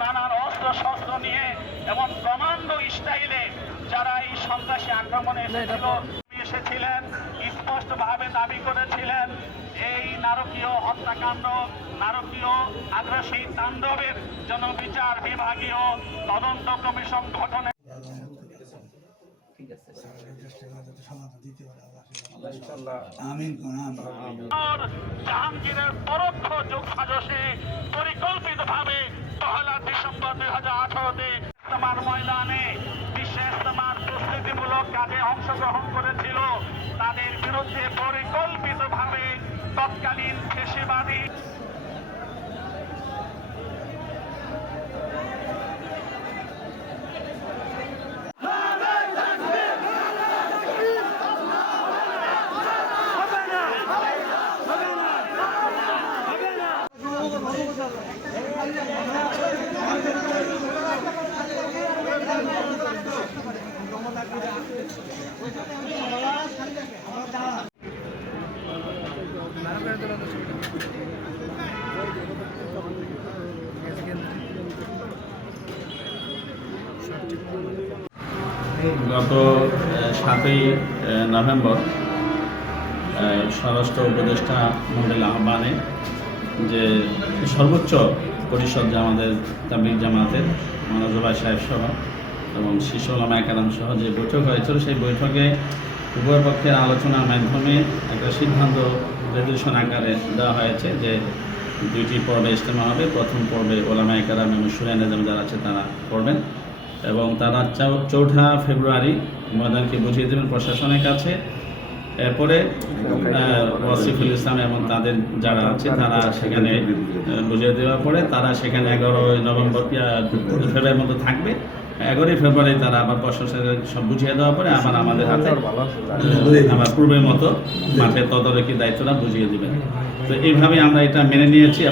নানান অস্ত্র শস্ত্র নিয়ে এবং কমান্ডো স্টাইলে যারা এই সন্ত্রাসী আক্রমণে এসেছিলেন স্পষ্টভাবে দাবি করেছিলেন এই নারকীয় হত্যাকাণ্ড, নারকীয় আগ্রাসী তাণ্ডবের জন্য বিচার বিভাগীয় তদন্ত কমিশন গঠনে জাহাঙ্গীরের পরোক্ষ যোগসাজশে পরিকল্পিতভাবে 1 ডিসেম্বর 2018-তে ইজতেমার ময়দানে বিশ্ব ইজতেমার প্রস্তুতিমূলক কাজে অংশগ্রহণ করেছিল তাদের বিরুদ্ধে পরিকল্পিতভাবে তৎকালীন ফ্যাসিবাদী গত 7ই নভেম্বর স্বরাষ্ট্র উপদেষ্টা মন্ডলীর আহ্বানে যে সর্বোচ্চ পরিষদ আমাদের তাবলিগ জামাতের মনোজবাই সাহেব সহ এবং শীর্ষ ওলামায়ে কেরাম সহ যে বৈঠক হয়েছিল সেই বৈঠকে উভয় পক্ষের আলোচনার মাধ্যমে একটা সিদ্ধান্ত রেজলিউশন আকারে দেওয়া হয়েছে যে 2টি পর্বে ইজতেমা হবে। প্রথম পর্বে ওলামায়ে কেরাম এবং শুরা নিজাম যারা আছে তারা করবেন এবং তারা 4 ফেব্রুয়ারি ময়দানকে বুঝিয়ে দেবেন প্রশাসনের কাছে। এরপরে ওয়াসিফুল ইসলাম এবং তাদের যারা আছে তারা সেখানে বুঝিয়ে দেওয়ার পরে তারা সেখানে 11 নভেম্বর ফেব্রুয়ারির মতো থাকবে। 11 ফেব্রুয়ারি তারা আবার প্রশাসনের সব বুঝিয়ে দেওয়ার পরে আবার আমাদের হাতে আবার পূর্বের মতো মাঠের তদারকি দায়িত্বটা বুঝিয়ে দেবেন। তো এইভাবে আমরা এটা মেনে নিয়েছি।